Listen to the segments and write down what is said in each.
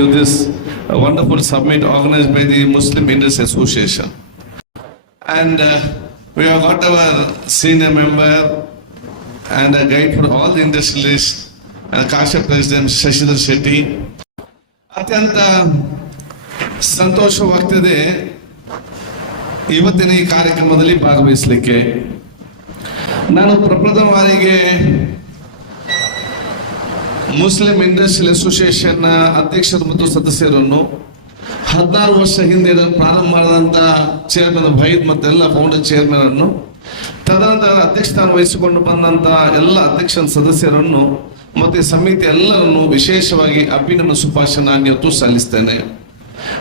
to this wonderful summit organized by the Muslim Industry Association. And we have got our senior member and a guide for all the industrialists and Kasha President Shashidhar Shetty. ಅತ್ಯಂತ ಸಂತೋಷವಾಗ್ತಿದೆ ಇವತ್ತಿನ ಈ ಕಾರ್ಯಕ್ರಮದಲ್ಲಿ ಭಾಗವಹಿಸಲಿಕ್ಕೆ. ನಾನು ಪ್ರಪ್ರಥಮ ಬಾರಿಗೆ Muslim industrial association ಅಧ್ಯಕ್ಷರು ಮತ್ತು ಸದಸ್ಯರನ್ನು 16 ವರ್ಷ ಹಿಂದೆ ಪ್ರಾರಂಭ ಮಾಡಿದಂಥ ಚೇರ್ಮನ್ ವಹೀದ್ ಮತ್ತೆಲ್ಲ ಫೌಂಡರ್ ಚೇರ್ಮನ್ ಅನ್ನು, ತದನಂತರ ಅಧ್ಯಕ್ಷಸ್ಥಾನ ವಹಿಸಿಕೊಂಡು ಬಂದಂಥ ಎಲ್ಲ ಅಧ್ಯಕ್ಷ ಸದಸ್ಯರನ್ನು ಮತ್ತು ಸಮಿತಿ ಎಲ್ಲರನ್ನು ವಿಶೇಷವಾಗಿ ಅಭಿನಂದನೆ ಶುಭಾಶಯ ನಾನು ಇವತ್ತು ಸಲ್ಲಿಸ್ತೇನೆ.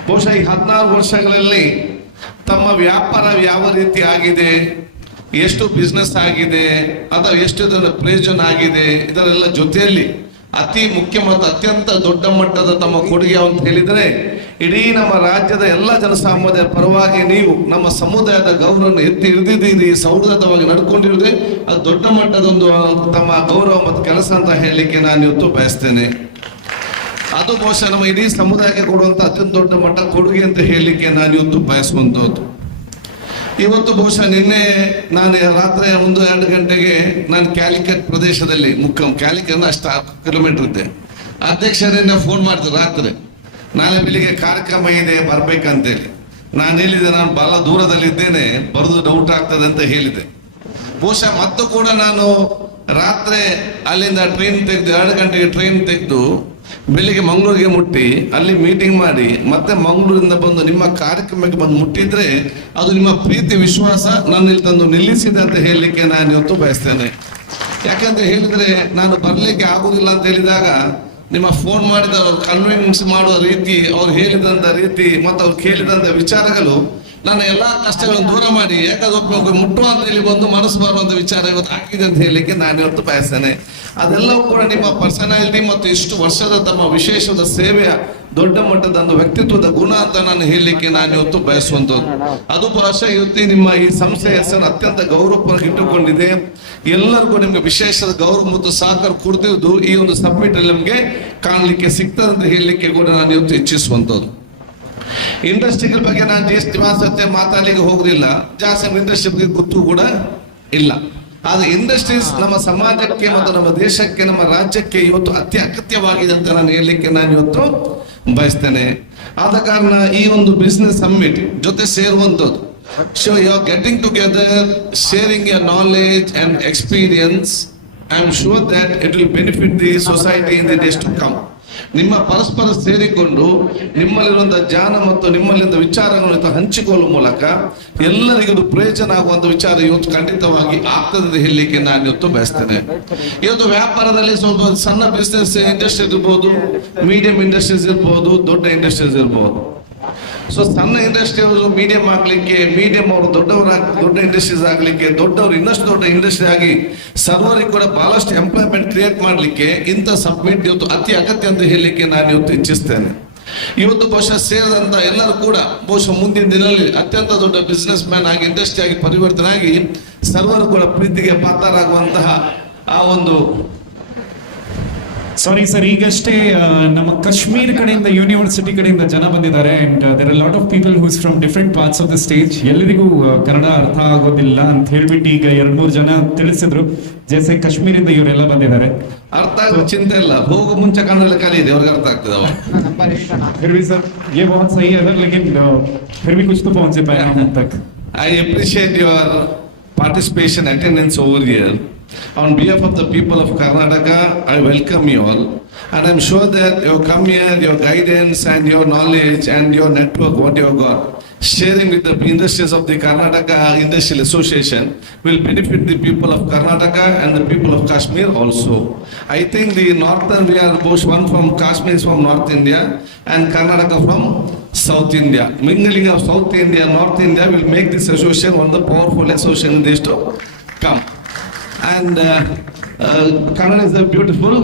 ಬಹುಶಃ ಈ 16 ವರ್ಷಗಳಲ್ಲಿ ತಮ್ಮ ವ್ಯಾಪಾರ ಯಾವ ರೀತಿ ಆಗಿದೆ, ಎಷ್ಟು ಬಿಸ್ನೆಸ್ ಆಗಿದೆ ಅಥವಾ ಎಷ್ಟು ಇದರ ಪ್ರಯೋಜನ ಆಗಿದೆ, ಇದರೆಲ್ಲ ಜೊತೆಯಲ್ಲಿ ಅತಿ ಮುಖ್ಯ ಮತ್ತು ಅತ್ಯಂತ ದೊಡ್ಡ ಮಟ್ಟದ ತಮ್ಮ ಕೊಡುಗೆ ಅಂತ ಹೇಳಿದರೆ, ಇಡೀ ನಮ್ಮ ರಾಜ್ಯದ ಎಲ್ಲ ಜನಸಾಮಾನ್ಯರ ಪರವಾಗಿ ನೀವು ನಮ್ಮ ಸಮುದಾಯದ ಗೌರವವನ್ನು ಎತ್ತಿ ಹಿಡಿದಿದ್ದೀರಿ, ಸೌಹಾರ್ದವಾಗಿ ನಡ್ಕೊಂಡಿರೋದೇ ಅದು ದೊಡ್ಡ ಮಟ್ಟದ ಒಂದು ತಮ್ಮ ಗೌರವ ಮತ್ತು ಕೆಲಸ ಅಂತ ಹೇಳಲಿಕ್ಕೆ ನಾನು ಇವತ್ತು ಬಯಸ್ತೇನೆ. ಅದು ಬಹುಶಃ ನಮ್ಮ ಇಡೀ ಸಮುದಾಯಕ್ಕೆ ಕೊಡುವಂಥ ಅತ್ಯಂತ ದೊಡ್ಡ ಮಟ್ಟ ಕೊಡುಗೆ ಅಂತ ಹೇಳಲಿಕ್ಕೆ ನಾನು ಇವತ್ತು ಬಯಸುವಂಥದ್ದು. ಇವತ್ತು ಬಹುಶಃ ನಿನ್ನೆ ನಾನು ರಾತ್ರಿ 1-2 ಗಂಟೆಗೆ ನಾನು ಕ್ಯಾಲಿಕಟ್ ಪ್ರದೇಶದಲ್ಲಿ ಕ್ಯಾಲಿಕಟ್ ಅಷ್ಟು ಕಿಲೋಮೀಟರ್ ಇದ್ದೆ. ಅಧ್ಯಕ್ಷರಿಂದ ಫೋನ್ ಮಾಡಿದ್ರು ರಾತ್ರಿ, ನಾಳೆ ಬೆಳಿಗ್ಗೆ ಕಾರ್ಯಕ್ರಮ ಇದೆ ಬರ್ಬೇಕಂತೇಳಿ. ನಾನು ಹೇಳಿದೆ ನಾನು ಬಹಳ ದೂರದಲ್ಲಿದ್ದೇನೆ, ಬರೋದು ಡೌಟ್ ಆಗ್ತದೆ ಅಂತ ಹೇಳಿದೆ. ಬಹುಶಃ ಮತ್ತು ಕೂಡ ನಾನು ರಾತ್ರಿ ಅಲ್ಲಿಂದ ಟ್ರೈನ್ ತೆಗೆದು 2 ಗಂಟೆಗೆ ಟ್ರೈನ್ ತೆಗೆದು ಬೆಳಿಗ್ಗೆ ಮಂಗಳೂರಿಗೆ ಮುಟ್ಟಿ ಅಲ್ಲಿ ಮೀಟಿಂಗ್ ಮಾಡಿ ಮತ್ತೆ ಮಂಗಳೂರಿಂದ ಬಂದು ನಿಮ್ಮ ಕಾರ್ಯಕ್ರಮಕ್ಕೆ ಬಂದು ಮುಟ್ಟಿದ್ರೆ ಅದು ನಿಮ್ಮ ಪ್ರೀತಿ ವಿಶ್ವಾಸ ನನ್ನಲ್ಲಿ ತಂದು ನಿಲ್ಲಿಸಿದೆ ಅಂತ ಹೇಳಲಿಕ್ಕೆ ನಾನು ಇವತ್ತು ಬಯಸ್ತೇನೆ. ಯಾಕಂತ ಹೇಳಿದ್ರೆ ನಾನು ಬರ್ಲಿಕ್ಕೆ ಆಗುದಿಲ್ಲ ಅಂತ ಹೇಳಿದಾಗ ನಿಮ್ಮ ಫೋನ್ ಮಾಡಿದ ಅವ್ರು ಕನ್ವಿನ್ಸ್ ಮಾಡುವ ರೀತಿ, ಅವ್ರು ಹೇಳಿದಂತ ರೀತಿ ಮತ್ತು ಅವ್ರು ಕೇಳಿದಂತ ವಿಚಾರಗಳು ನನ್ನ ಎಲ್ಲಾ ಕಷ್ಟಗಳನ್ನು ದೂರ ಮಾಡಿ ಏಕಾದೊಬ್ಬ ಮುಟ್ಟುವ ಅಂತ ಹೇಳಿ ಬಂದು ಮನಸ್ಸು ಬರುವಂತ ವಿಚಾರ ಇವತ್ತು ಆಗಿದೆ ಅಂತ ಹೇಳಲಿಕ್ಕೆ ನಾನು ಇವತ್ತು ಬಯಸ್ತೇನೆ. ಅದೆಲ್ಲವೂ ಕೂಡ ನಿಮ್ಮ ಪರ್ಸನಾಲಿಟಿ ಮತ್ತು ಇಷ್ಟು ವರ್ಷದ ತಮ್ಮ ವಿಶೇಷದ ಸೇವೆಯ ದೊಡ್ಡ ಮಟ್ಟದ ಒಂದು ವ್ಯಕ್ತಿತ್ವದ ಗುಣ ಅಂತ ನಾನು ಹೇಳಲಿಕ್ಕೆ ನಾನು ಇವತ್ತು ಬಯಸುವಂಥದ್ದು. ಅದು ಬಹುಶಃ ಇವತ್ತು ನಿಮ್ಮ ಈ ಸಂಸ್ಥೆಯ ಹೆಸರು ಅತ್ಯಂತ ಗೌರವಪೂರ್ವಕ ಇಟ್ಟುಕೊಂಡಿದೆ. ಎಲ್ಲರಿಗೂ ನಿಮ್ಗೆ ವಿಶೇಷದ ಗೌರವ ಮತ್ತು ಸಹಕಾರ ಕೊಡ್ತಿರೋದು ಈ ಒಂದು ಸಬ್ಮಿಟ್ ಅಲ್ಲಿ ನಿಮ್ಗೆ ಕಾಣಲಿಕ್ಕೆ ಸಿಗ್ತದೆ ಅಂತ ಹೇಳಲಿಕ್ಕೆ ಕೂಡ ನಾನು ಇವತ್ತು ಇಚ್ಛಿಸುವಂಥದ್ದು. ಇಂಡಸ್ಟ್ರಿಗಳ ಬಗ್ಗೆ ನಾನು ಜಾಸ್ತಿ ಮಾತಾಡ್ಲಿಕ್ಕೆ ಹೋಗುದಿಲ್ಲ, ಜಾಸ್ತಿ ಇಂಡಸ್ಟ್ರಿ ಬಗ್ಗೆ ಗೊತ್ತು ಕೂಡ ಇಲ್ಲ. ಆದ್ರೆ ಇಂಡಸ್ಟ್ರೀಸ್ ನಮ್ಮ ಸಮಾಜಕ್ಕೆ ಮತ್ತು ನಮ್ಮ ದೇಶಕ್ಕೆ ನಮ್ಮ ರಾಜ್ಯಕ್ಕೆ ಇವತ್ತು ಅತಿ ಅಗತ್ಯವಾಗಿದೆ ಅಂತ ನಾನು ಹೇಳಲಿಕ್ಕೆ ನಾನು ಇವತ್ತು ಬಯಸ್ತೇನೆ. ಆದ ಕಾರಣ ಈ ಒಂದು ಬಿಸ್ನೆಸ್ ಸಮ್ಮಿಟ್ ಜೊತೆ ಸೇರುವಂಥದ್ದು, so you are getting together, sharing your knowledge and experience. I am sure that it will benefit the society in the days to come. ನಿಮ್ಮ ಪರಸ್ಪರ ಸೇರಿಕೊಂಡು ನಿಮ್ಮಲ್ಲಿರುವಂತಹ ಜ್ಞಾನ ಮತ್ತು ನಿಮ್ಮಲ್ಲಿಂದ ವಿಚಾರಗಳನ್ನು ಹಂಚಿಕೊಳ್ಳುವ ಮೂಲಕ ಎಲ್ಲರಿಗೂ ಪ್ರಯೋಜನ ಆಗುವಂತ ವಿಚಾರ ಇವತ್ತು ಖಂಡಿತವಾಗಿ ಆಗ್ತದೆ ಹೇಳಲಿಕ್ಕೆ ನಾನು ಇವತ್ತು ಬಯಸ್ತೇನೆ. ಇವತ್ತು ವ್ಯಾಪಾರದಲ್ಲಿ ಸ್ವಲ್ಪ ಸಣ್ಣ ಬಿಸ್ನೆಸ್ ಇಂಡಸ್ಟ್ರೀಸ್ ಇರ್ಬೋದು, ಮೀಡಿಯಂ ಇಂಡಸ್ಟ್ರೀಸ್ ಇರ್ಬೋದು, ದೊಡ್ಡ ಇಂಡಸ್ಟ್ರೀಸ್ ಇರ್ಬೋದು. ಸೊ ಸಣ್ಣ ಇಂಡಸ್ಟ್ರಿ ಅವರು ಮೀಡಿಯಂ ಆಗ್ಲಿಕ್ಕೆ, ಮೀಡಿಯಂ ಅವರು ದೊಡ್ಡ ಇಂಡಸ್ಟ್ರೀಸ್ ಆಗ್ಲಿಕ್ಕೆ, ದೊಡ್ಡವರು ಇನ್ನಷ್ಟು ದೊಡ್ಡ ಇಂಡಸ್ಟ್ರಿ ಆಗಿ ಸರ್ವರಿಗೆ ಕೂಡ ಬಹಳಷ್ಟು ಎಂಪ್ಲಾಯ್ಮೆಂಟ್ ಕ್ರಿಯೇಟ್ ಮಾಡ್ಲಿಕ್ಕೆ ಇಂಥ ಸಬ್ಮಿಟ್ ಇವತ್ತು ಅತಿ ಅಗತ್ಯ ಅಂತ ಹೇಳಲಿಕ್ಕೆ ನಾನು ಇವತ್ತು ಇಚ್ಛಿಸ್ತೇನೆ. ಇವತ್ತು ಬಹುಶಃ ಸೇರಿದಂತ ಎಲ್ಲರೂ ಕೂಡ ಬಹುಶಃ ಮುಂದಿನ ದಿನದಲ್ಲಿ ಅತ್ಯಂತ ದೊಡ್ಡ ಬಿಸ್ನೆಸ್ ಮ್ಯಾನ್ ಆಗಿ ಇಂಡಸ್ಟ್ರಿ ಆಗಿ ಪರಿವರ್ತನೆ ಆಗಿ ಸರ್ವರು ಕೂಡ ಪ್ರೀತಿಗೆ ಪಾತ್ರರಾಗುವಂತಹ ಆ ಒಂದು ಸಾರಿ ಸರ್, ಈಗಷ್ಟೇ ನಮ್ಮ ಕಾಶ್ಮೀರ್ ಕಡೆಯಿಂದ ಯೂನಿವರ್ಸಿಟಿ ಕಡೆಯಿಂದ ಜನ ಬಂದಿದ್ದಾರೆ. And there are lot of people who's from different parts of the stage. ಎಲ್ಲರಿಗೂ ಕನ್ನಡ ಅರ್ಥ ಆಗೋದಿಲ್ಲ ಅಂತ ಹೇಳ್ಬಿಟ್ಟು ಈಗ 2-3 ಜನ ತಿಳಿಸಿದ್ರು. ಜೈಸೆ ಕಾಶ್ಮೀರಿಂದ ಇವರೆಲ್ಲ ಬಂದಿದ್ದಾರೆ. ಅರ್ಥ ಆಗೋ ಚಿಂತೆ ಇಲ್ಲ, ಹೋಗೋ ಮುಂಚೆ ಕನ್ನಡ ಕಲಿಯಿದೆ, ಅವ್ರಿಗೆ ಅರ್ಥ ಆಗ್ತದೆ. फिर भी सर ये बहुत सही है सर, लेकिन फिर भी कुछ तो पहुंचे पाए हम तक. I appreciate your participation, attendance over here. On behalf of the people of Karnataka, I welcome you all, and I'm sure that you come here, your guidance and your knowledge and your network, what you have got, sharing with the industries of the Karnataka Industrial Association will benefit the people of Karnataka and the people of Kashmir also. I think the northern, we are both one from Kashmir is from North India and Karnataka from South India. Mingling of South India and North India will make this association one of the powerful association in days to come. And Kannada is a beautiful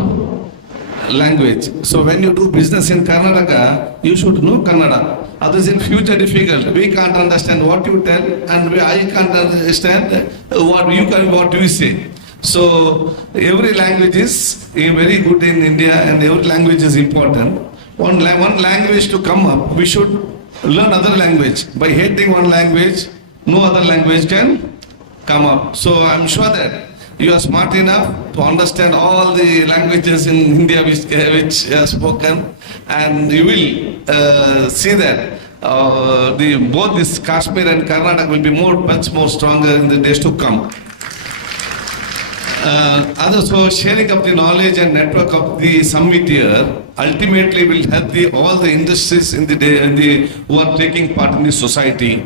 language. So when you do business in Karnataka, you should know Kannada. Others in future difficult. We can't understand what you tell, and I can't understand what you say. So every language is very good in India, and every language is important. one language to come up, we should learn other language. By hating one language, no other language can come up. So I'm sure that you are smart enough to understand all the languages in India which are spoken, and you will see that both this Kashmir and Karnataka will be much more stronger in the days to come. Also, sharing of the knowledge and network of the summit here ultimately will help all the industries who are taking part in the society.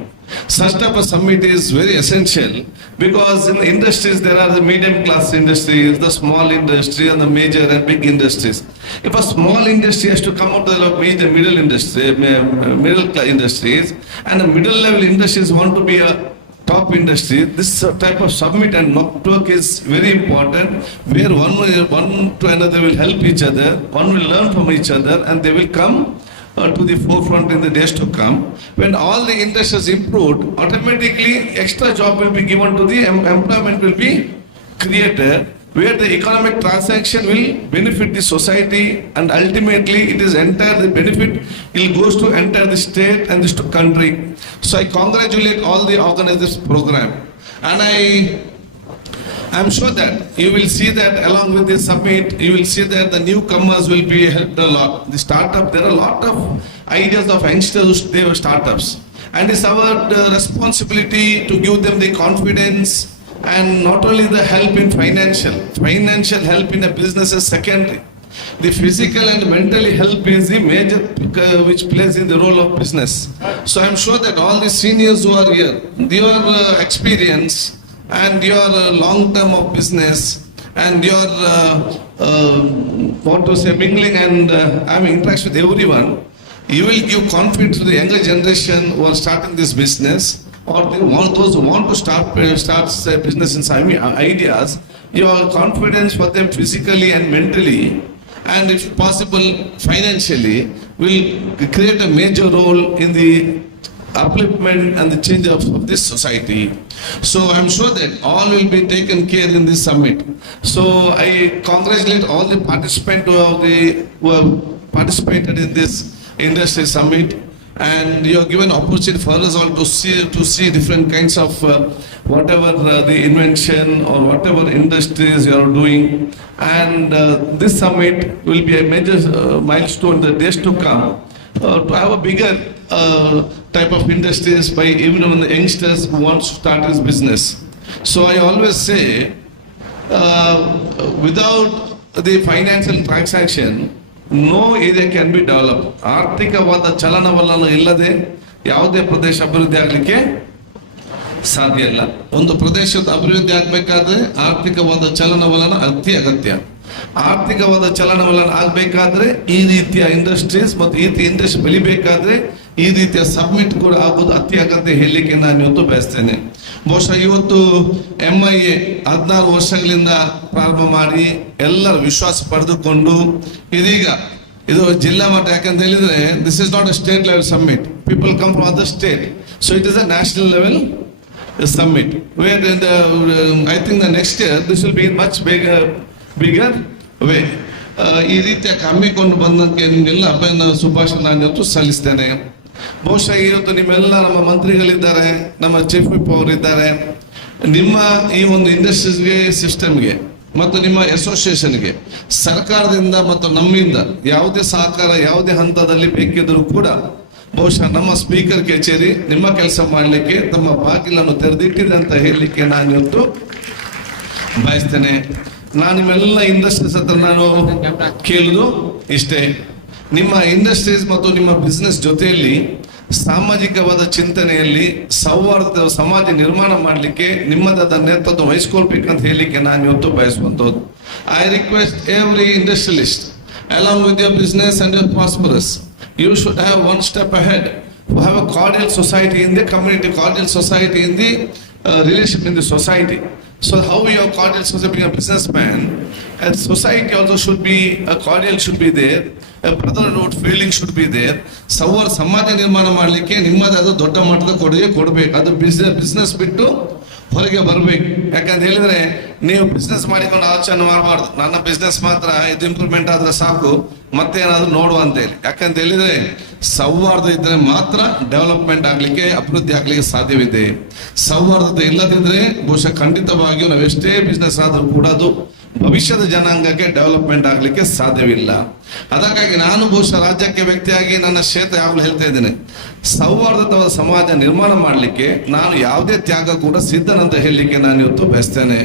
Such type of summit is very essential because in the industries there are the medium class industries, the small industry, and the major and big industries. If a small industry has to come out of the major middle class industries, and the middle level industries want to be a top industry, this type of summit and network is very important, where one to another will help each other, one will learn from each other, and they will come to the forefront in the days to come. When all the industries improved, automatically extra job will be given to the employment will be created, where the economic transaction will benefit the society, and ultimately it is the benefit it goes to enter the state and this to country. So I congratulate all the organizers program, and I'm sure that you will see that along with this summit, you will see that the newcomers will be helped a lot. The startup, there are a lot of ideas of youngsters, they have startups, and it's our responsibility to give them the confidence. And not only the help in financial help in a business is secondary. The physical and mentally help is the major which plays in the role of business. So I'm sure that all the seniors who are here, your experience and your long term of business and your mingling and having interaction with everyone, you will give confidence to the younger generation who are starting this business, or those who want to start business in some ideas. Your confidence for them physically and mentally, and if possible financially, will create a major role in the upliftment and the change of this society. So I'm sure that all will be taken care in this summit. So I congratulate all the participants who have participated in this industry summit, and you have given opportunity for us all to see different kinds of whatever the invention or whatever industries you are doing, and this summit will be a major milestone in the days to come to have a bigger type of industries by even the youngsters who want to start his business. So I always say without the financial transaction, no area can be developed. ಆರ್ಥಿಕವಾದ ಚಲನವಲನ ಇಲ್ಲದೆ ಯಾವುದೇ ಪ್ರದೇಶ ಅಭಿವೃದ್ಧಿ ಆಗಲಿಕ್ಕೆ ಸಾಧ್ಯ ಇಲ್ಲ. ಒಂದು ಪ್ರದೇಶದ ಅಭಿವೃದ್ಧಿ ಆಗಬೇಕಾದ್ರೆ ಆರ್ಥಿಕವಾದ ಚಲನವಲನ ಅತಿ ಅಗತ್ಯ. ಆರ್ಥಿಕವಾದ ಚಲನವಲನ ಆಗಬೇಕಾದ್ರೆ ಈ ರೀತಿಯ ಇಂಡಸ್ಟ್ರೀಸ್ ಮತ್ತು ಈ ಇಂಡಸ್ಟ್ರಿ ಬೆಳಿಬೇಕಾದ್ರೆ ಈ ರೀತಿಯ ಸಬ್ಮಿಟ್ ಕೂಡ ಆಗೋದು ಅತಿ ಅಗತ್ಯ ಹೇಳಲಿಕ್ಕೆ ನಾನು ಇವತ್ತು ಬಯಸ್ತೇನೆ. ಬಹುಶಃ ಇವತ್ತು MIA 16 ವರ್ಷಗಳಿಂದ ಪ್ರಾರಂಭ ಮಾಡಿ ಎಲ್ಲರ ವಿಶ್ವಾಸ ಪಡೆದುಕೊಂಡು ಇದೀಗ ಇದು ಜಿಲ್ಲಾ ಮಟ್ಟ, ಯಾಕಂತ ಹೇಳಿದ್ರೆ this is not a state level summit, people come from other state, so it is a national level summit, where in I think the next year this will be in much bigger way. ಈ ರೀತಿಯ ಹಮ್ಮಿಕೊಂಡು ಬಂದಕ್ಕೆ ನಿಮಗೆಲ್ಲ ಅಭಿನಂದನೆ ಶುಭಾಶಯ ನಾನು ಇವತ್ತು ಸಲ್ಲಿಸ್ತೇನೆ. ಬಹುಶಃ ಇವತ್ತು ನಿಮ್ಮೆಲ್ಲ ನಮ್ಮ ಮಂತ್ರಿಗಳಿದ್ದಾರೆ, ನಮ್ಮ ಚೀಫ್ ವಿಪ್ ಅವರಿದ್ದಾರೆ. ನಿಮ್ಮ ಈ ಒಂದು ಇಂಡಸ್ಟ್ರೀಸ್ಗೆ ಸಿಸ್ಟಮ್ಗೆ ಮತ್ತು ನಿಮ್ಮ ಅಸೋಸಿಯೇಷನ್ಗೆ ಸರ್ಕಾರದಿಂದ ಮತ್ತು ನಮ್ಮಿಂದ ಯಾವುದೇ ಸಹಕಾರ ಯಾವುದೇ ಹಂತದಲ್ಲಿ ಬೇಕಿದ್ದರೂ ಕೂಡ ಬಹುಶಃ ನಮ್ಮ ಸ್ಪೀಕರ್ ಕಚೇರಿ ನಿಮ್ಮ ಕೆಲಸ ಮಾಡಲಿಕ್ಕೆ ತಮ್ಮ ಬಾಗಿಲನ್ನು ತೆರೆದಿಟ್ಟಿದೆ ಅಂತ ಹೇಳಲಿಕ್ಕೆ ನಾನು ಇವತ್ತು ಬಯಸ್ತೇನೆ. ನಾನು ನಿಮ್ಮೆಲ್ಲ ಇಂಡಸ್ಟ್ರೀಸ್ ಹತ್ರ ನಾನು ಕೇಳುದು ಇಷ್ಟೇ, ನಿಮ್ಮ ಇಂಡಸ್ಟ್ರೀಸ್ ಮತ್ತು ನಿಮ್ಮ ಬಿಸ್ನೆಸ್ ಜೊತೆಯಲ್ಲಿ ಸಾಮಾಜಿಕವಾದ ಚಿಂತನೆಯಲ್ಲಿ ಸೌಹಾರ್ದ ಸಮಾಜ ನಿರ್ಮಾಣ ಮಾಡಲಿಕ್ಕೆ ನಿಮ್ಮದಾದ ನೇತೃತ್ವ ವಹಿಸ್ಕೊಳ್ಬೇಕಂತ ಹೇಳಲಿಕ್ಕೆ ನಾನು ಇವತ್ತು ಬಯಸುವಂಥದ್ದು. I request every industrialist along with your business and your prosperous, you should have one step ahead, have a cordial society in the community, cordial society in the relationship in the society. So how you are cordial society, being a businessman, and society also should be a cordial should be there, a brotherhood feeling should be there. ಸಮಾಜ ನಿರ್ಮಾಣ ಮಾಡಲಿಕ್ಕೆ ನಿಮ್ಮದಾದ ದೊಡ್ಡ ಮಟ್ಟದ ಕೊಡುಗೆ ಕೊಡಬೇಕು. ಅದು business ಬಿಟ್ಟು ಹೊರಗೆ ಬರಬೇಕು. ಯಾಕಂತ ಹೇಳಿದ್ರೆ ನೀವು ಬಿಸ್ನೆಸ್ ಮಾಡಿಕೊಂಡು ಆಲೋಚನೆ ಮಾಡಬಾರ್ದು, ನನ್ನ ಬಿಸ್ನೆಸ್ ಮಾತ್ರ ಇದು ಇಂಪ್ರೂವ್ಮೆಂಟ್ ಆದ್ರೆ ಸಾಕು, ಮತ್ತೇನಾದ್ರೂ ನೋಡುವ ಅಂತ ಹೇಳಿ. ಯಾಕಂತ ಹೇಳಿದ್ರೆ ಸೌಹಾರ್ದ ಇದ್ರೆ ಮಾತ್ರ ಡೆವಲಪ್ಮೆಂಟ್ ಆಗ್ಲಿಕ್ಕೆ, ಅಭಿವೃದ್ಧಿ ಆಗ್ಲಿಕ್ಕೆ ಸಾಧ್ಯವಿದೆ. ಸೌಹಾರ್ದತೆ ಇಲ್ಲದಿದ್ರೆ ಬಹುಶಃ ಖಂಡಿತವಾಗಿಯೂ ನಾವು ಎಷ್ಟೇ ಬಿಸ್ನೆಸ್ ಆದ್ರೂ ಕೂಡ ಅದು ಭವಿಷ್ಯದ ಜನಾಂಗಕ್ಕೆ ಡೆವಲಪ್ಮೆಂಟ್ ಆಗ್ಲಿಕ್ಕೆ ಸಾಧ್ಯವಿಲ್ಲ. ಅದಕ್ಕಾಗಿ ನಾನು ಬಹುಶಃ ರಾಜ್ಯಕ್ಕೆ ವ್ಯಕ್ತಿಯಾಗಿ ನನ್ನ ಕ್ಷೇತ್ರ ಯಾವಾಗಲೂ ಹೇಳ್ತಾ ಇದ್ದೇನೆ, ಸೌಹಾರ್ದತವಾದ ಸಮಾಜ ನಿರ್ಮಾಣ ಮಾಡಲಿಕ್ಕೆ ನಾನು ಯಾವುದೇ ತ್ಯಾಗ ಕೂಡ ಸಿದ್ಧನಂತ ಹೇಳಲಿಕ್ಕೆ ನಾನು ಇವತ್ತು ಬಯಸ್ತೇನೆ.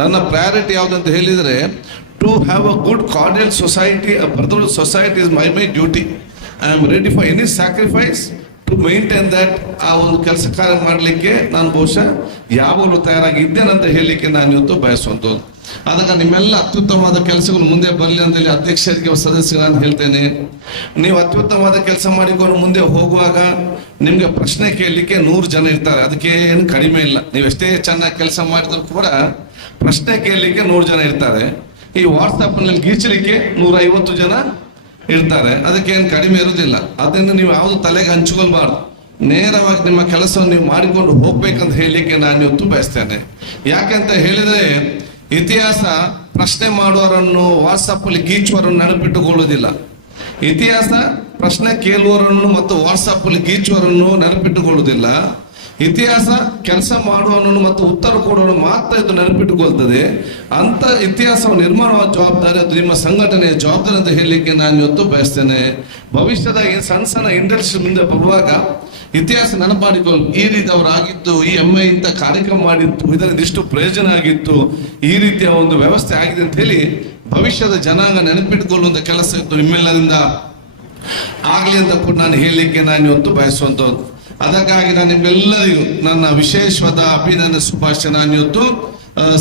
ನನ್ನ ಪ್ರಯಾರಿಟಿ ಯಾವುದಂತ ಹೇಳಿದರೆ, to have a good cordial society, a brotherhood society is my duty. I am ready for any sacrifice to maintain that. ಆ ಒಂದು ಕೆಲಸ ಕಾರ್ಯ ಮಾಡಲಿಕ್ಕೆ ನಾನು ಬಹುಶಃ ಯಾವಾಗಲೂ ತಯಾರಾಗಿ ಇದ್ದೇನಂತ ಹೇಳಲಿಕ್ಕೆ ನಾನು ಇವತ್ತು ಬಯಸುವಂಥದ್ದು. ಅದಕ್ಕೆ ನಿಮ್ಮೆಲ್ಲ ಅತ್ಯುತ್ತಮವಾದ ಕೆಲಸಗಳು ಮುಂದೆ ಬರಲಿ ಅಂತೇಳಿ ಅಧ್ಯಕ್ಷರಿಗೆ ಸದಸ್ಯರು ನಾನು ಹೇಳ್ತೇನೆ. ನೀವು ಅತ್ಯುತ್ತಮವಾದ ಕೆಲಸ ಮಾಡಿಕೊಂಡು ಮುಂದೆ ಹೋಗುವಾಗ ನಿಮ್ಗೆ ಪ್ರಶ್ನೆ ಕೇಳಲಿಕ್ಕೆ 100 ಜನ ಇರ್ತಾರೆ, ಅದಕ್ಕೆ ಏನು ಕಡಿಮೆ ಇಲ್ಲ. ನೀವು ಎಷ್ಟೇ ಚೆನ್ನಾಗಿ ಕೆಲಸ ಮಾಡಿದ್ರು ಕೂಡ ಪ್ರಶ್ನೆ ಕೇಳಲಿಕ್ಕೆ 100 ಜನ ಇರ್ತಾರೆ. ಈ ವಾಟ್ಸಪ್ನಲ್ಲಿ ಗೀಚಲಿಕ್ಕೆ 150 ಜನ ಇರ್ತಾರೆ, ಅದಕ್ಕೇನು ಕಡಿಮೆ ಇರುವುದಿಲ್ಲ. ಅದನ್ನು ನೀವು ಯಾವುದು ತಲೆಗೆ ಹಂಚಿಕೊಳ್ಬಾರ್ದು. ನೇರವಾಗಿ ನಿಮ್ಮ ಕೆಲಸವನ್ನು ನೀವು ಮಾಡಿಕೊಂಡು ಹೋಗ್ಬೇಕಂತ ಹೇಳಲಿಕ್ಕೆ ನಾನು ಇವತ್ತು ಬಯಸ್ತೇನೆ. ಯಾಕೆಂತ ಹೇಳಿದ್ರೆ, ಇತಿಹಾಸ ಪ್ರಶ್ನೆ ಮಾಡುವವರನ್ನು, ವಾಟ್ಸಪ್ ಅಲ್ಲಿ ಗೀಚುವವರನ್ನು ನೆನಪಿಟ್ಟುಕೊಳ್ಳುವುದಿಲ್ಲ. ಇತಿಹಾಸ ಪ್ರಶ್ನೆ ಕೇಳುವವರನ್ನು ಮತ್ತು ವಾಟ್ಸಪ್ ಅಲ್ಲಿ ಗೀಚುವವರನ್ನು ನೆನಪಿಟ್ಟುಕೊಳ್ಳುವುದಿಲ್ಲ. ಇತಿಹಾಸ ಕೆಲಸ ಮಾಡುವವನನ್ನು ಮತ್ತು ಉತ್ತರ ಕೊಡುವವನು ಮಾತ್ರ ಇದು ನೆನಪಿಟ್ಟುಕೊಳ್ತದೆ. ಅಂತ ಇತಿಹಾಸವನ್ನು ನಿರ್ಮಾಣವಾದ ಜವಾಬ್ದಾರಿ ಅದು ನಿಮ್ಮ ಸಂಘಟನೆಯ ಜವಾಬ್ದಾರಿ ಅಂತ ಹೇಳಲಿಕ್ಕೆ ನಾನು ಇವತ್ತು ಬಯಸ್ತೇನೆ. ಭವಿಷ್ಯದ ಈ ಸಣ್ಣ ಸಣ್ಣ ಇಂಡಸ್ಟ್ರಿ ಮುಂದೆ ಬರುವಾಗ ಇತಿಹಾಸ ನೆನಪಾಡಿಕೊಳ್ಳು, ಈ ರೀತಿ ಅವರಾಗಿತ್ತು, ಈ MI ಇಂಥ ಕಾರ್ಯಕ್ರಮ ಮಾಡಿತ್ತು, ಇದರಿಂದ ಇಷ್ಟು ಪ್ರಯೋಜನ ಆಗಿತ್ತು, ಈ ರೀತಿಯ ಒಂದು ವ್ಯವಸ್ಥೆ ಆಗಿದೆ ಅಂತ ಹೇಳಿ ಭವಿಷ್ಯದ ಜನಾಂಗ ನೆನಪಿಟ್ಟುಕೊಳ್ಳುವಂಥ ಕೆಲಸ ಇತ್ತು ನಿಮ್ಮೆಲ್ಲರಿಂದ ಆಗಲಿ ಅಂತ ಕೂಡ ನಾನು ಹೇಳಲಿಕ್ಕೆ ನಾನು ಇವತ್ತು ಬಯಸುವಂಥದ್ದು. ಅದಕ್ಕಾಗಿ ನಾನು ನಿಮ್ಮೆಲ್ಲರಿಗೂ ನನ್ನ ವಿಶೇಷವಾದ ಅಭಿನಂದನೆ ಶುಭಾಶಯ ನಾನು ಇವತ್ತು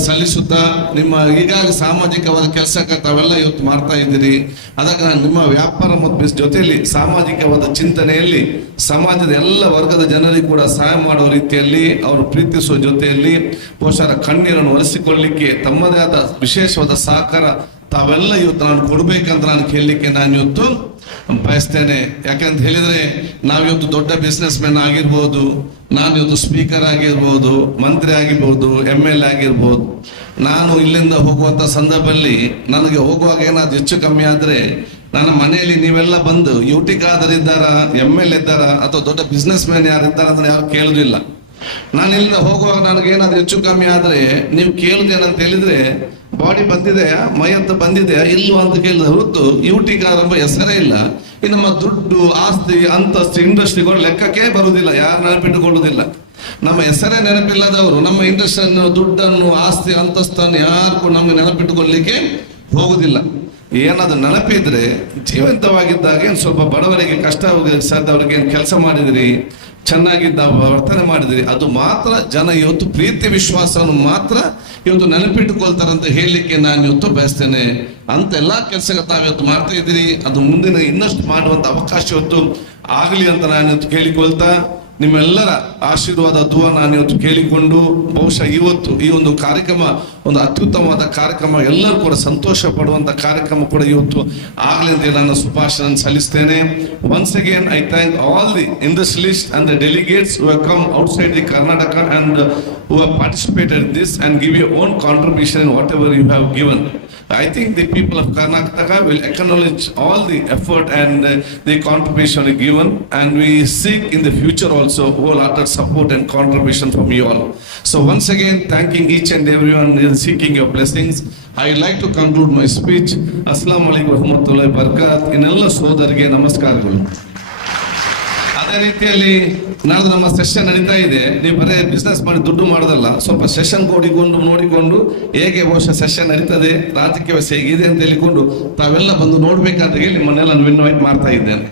ಸಲ್ಲಿಸುತ್ತಾ, ನಿಮ್ಮ ಈಗಾಗಲೇ ಸಾಮಾಜಿಕವಾದ ಕೆಲಸಕ್ಕೆ ತಾವೆಲ್ಲ ಇವತ್ತು ಮಾಡ್ತಾ ಇದ್ದೀರಿ. ಅದಕ್ಕೆ ನಾನು ನಿಮ್ಮ ವ್ಯಾಪಾರ ಮತ್ತು ಜೊತೆಯಲ್ಲಿ ಸಾಮಾಜಿಕವಾದ ಚಿಂತನೆಯಲ್ಲಿ ಸಮಾಜದ ಎಲ್ಲ ವರ್ಗದ ಜನರಿಗೆ ಕೂಡ ಸಹಾಯ ಮಾಡುವ ರೀತಿಯಲ್ಲಿ, ಅವರು ಪ್ರೀತಿಸುವ ಜೊತೆಯಲ್ಲಿ ಬಹುಶಃ ಕಣ್ಣೀರನ್ನು ಒರೆಸಿಕೊಳ್ಳಲಿಕ್ಕೆ ತಮ್ಮದೇ ಆದ ವಿಶೇಷವಾದ ಸಹಕಾರ ತಾವೆಲ್ಲ ಇವತ್ತು ನಾನು ಕೊಡ್ಬೇಕಂತ ನಾನು ಕೇಳಲಿಕ್ಕೆ ನಾನು ಇವತ್ತು ಬಯಸ್ತೇನೆ. ಯಾಕಂತ ಹೇಳಿದ್ರೆ, ನಾವಿವತ್ತು ದೊಡ್ಡ ಬಿಸ್ನೆಸ್ ಮ್ಯಾನ್ ಆಗಿರ್ಬೋದು, ನಾನು ಇವತ್ತು ಸ್ಪೀಕರ್ ಆಗಿರ್ಬೋದು, ಮಂತ್ರಿ ಆಗಿರ್ಬೋದು, MLA ಆಗಿರ್ಬೋದು. ನಾನು ಇಲ್ಲಿಂದ ಹೋಗುವಂಥ ಸಂದರ್ಭದಲ್ಲಿ ನನಗೆ ಹೋಗುವಾಗ ಏನಾದ್ರು ಹೆಚ್ಚು ಕಮ್ಮಿ ಆದರೆ ನನ್ನ ಮನೆಯಲ್ಲಿ ನೀವೆಲ್ಲ ಬಂದು ಯುಟಿಗಾದರಿದ್ದಾರ, MLA ಇದ್ದಾರ ಅಥವಾ ದೊಡ್ಡ ಬಿಸ್ನೆಸ್ ಮ್ಯಾನ್ ಯಾರಿದ್ದಾರ ಅಂತ ಯಾರು ಕೇಳುದಿಲ್ಲ. ನಾನು ಇಲ್ಲಿಂದ ಹೋಗುವಾಗ ನನಗೇನಾದ್ರು ಹೆಚ್ಚು ಕಮ್ಮಿ ಆದರೆ ನೀವು ಕೇಳುದೇನಂತ ಹೇಳಿದ್ರೆ, ಬಾಡಿ ಬಂದಿದೆಯಾ, ಮೈ ಅಂತ ಬಂದಿದೆಯಾ ಇಲ್ವಾ ಅಂತ ಕೇಳಿದ ಹೊರತು ಯುಟಿಗಾರ ಎಂಬ ಹೆಸರೇ ಇಲ್ಲ. ಈ ನಮ್ಮ ದುಡ್ಡು, ಆಸ್ತಿ, ಅಂತಸ್ತು, ಇಂಡಸ್ಟ್ರಿಗಳು ಲೆಕ್ಕಕ್ಕೆ ಬರುವುದಿಲ್ಲ, ಯಾರು ನೆನಪಿಟ್ಟುಕೊಳ್ಳುವುದಿಲ್ಲ. ನಮ್ಮ ಹೆಸರೇ ನೆನಪಿಲ್ಲದವರು ನಮ್ಮ ಇಂಡಸ್ಟ್ರಿಯನ್ನು, ದುಡ್ಡನ್ನು, ಆಸ್ತಿ, ಅಂತಸ್ತನ್ನು ಯಾರು ಕೂಡ ನಮ್ಗೆ ನೆನಪಿಟ್ಟುಕೊಳ್ಳಲಿಕ್ಕೆ ಹೋಗುದಿಲ್ಲ. ಏನಾದ್ರು ನೆನಪಿದ್ರೆ ಜೀವಂತವಾಗಿದ್ದಾಗ ಏನು ಸ್ವಲ್ಪ ಬಡವರಿಗೆ, ಕಷ್ಟ ಸಾಧ್ಯವರಿಗೆ ಕೆಲಸ ಮಾಡಿದಿರಿ, ಚೆನ್ನಾಗಿದ್ದ ವರ್ತನೆ ಮಾಡಿದ್ರಿ, ಅದು ಮಾತ್ರ ಜನ ಇವತ್ತು ಪ್ರೀತಿ ವಿಶ್ವಾಸವನ್ನು ಮಾತ್ರ ಇವತ್ತು ನೆನಪಿಟ್ಟುಕೊಳ್ತಾರಂತ ಹೇಳಲಿಕ್ಕೆ ನಾನು ಇವತ್ತು ಬಯಸ್ತೇನೆ. ಅಂತ ಎಲ್ಲಾ ಕೆಲಸ ತಾವಿವತ್ತು ಮಾಡ್ತಾ ಇದ್ದೀರಿ, ಅದು ಮುಂದಿನ ಇನ್ನಷ್ಟು ಮಾಡುವಂತ ಅವಕಾಶ ಇವತ್ತು ಆಗಲಿ ಅಂತ ನಾನು ಇವತ್ತು ಕೇಳಿಕೊಳ್ತಾ, ನಿಮ್ಮೆಲ್ಲರ ಆಶೀರ್ವಾದ ದುವಾ ನಾನು ಇವತ್ತು ಕೇಳಿಕೊಂಡು, ಬಹುಶಃ ಇವತ್ತು ಈ ಒಂದು ಕಾರ್ಯಕ್ರಮ ಒಂದು ಅತ್ಯುತ್ತಮವಾದ ಕಾರ್ಯಕ್ರಮ, ಎಲ್ಲರೂ ಕೂಡ ಸಂತೋಷ ಪಡುವಂತ ಕಾರ್ಯಕ್ರಮ ಕೂಡ ಇವತ್ತು ಆಗಲಿ ಅಂತ ನನ್ನ ಶುಭಾಶಯ ಸಲ್ಲಿಸ್ತೇನೆ. Once again I thank all the industrialist and the delegates who have come outside the Karnataka and who have participated in this and give your own contribution in whatever you have given. I think the people of Karnataka will acknowledge all the effort and the contribution given, and we seek in the future also wholehearted support and contribution from you all. So once again, thanking each and everyone and seeking your blessings, I would like to conclude my speech. Assalamu alaikum wa rahmatullahi wa barakatuh. ಇನ್ನೆಲ್ಲ ಸೋದರಿಗೆ ನಮಸ್ಕಾರಗಳು. ಅದೇ ರೀತಿಯಲ್ಲಿ ನಾಳೆ ನಮ್ಮ session ನಡೀತಾ ಇದೆ. ನೀವು ಬರೀ ಬಿಸ್ನೆಸ್ ಮಾಡಿ ದುಡ್ಡು ಮಾಡೋದಲ್ಲ, ಸ್ವಲ್ಪ ಸೆಷನ್ ನೋಡಿಕೊಂಡು ಹೇಗೆ ಬಹುಶಃ ಸೆಷನ್ ನಡೀತದೆ, ರಾಜಕೀಯ ವ್ಯವಸ್ಥೆ ಹೇಗಿದೆ ಅಂತ ಹೇಳಿಕೊಂಡು ತಾವೆಲ್ಲ ಬಂದು ನೋಡ್ಬೇಕಂತ ಹೇಳಿ ನಿಮ್ಮನ್ನೆಲ್ಲ ಇನ್ವೈಟ್ ಮಾಡ್ತಾ ಇದ್ದೇನೆ.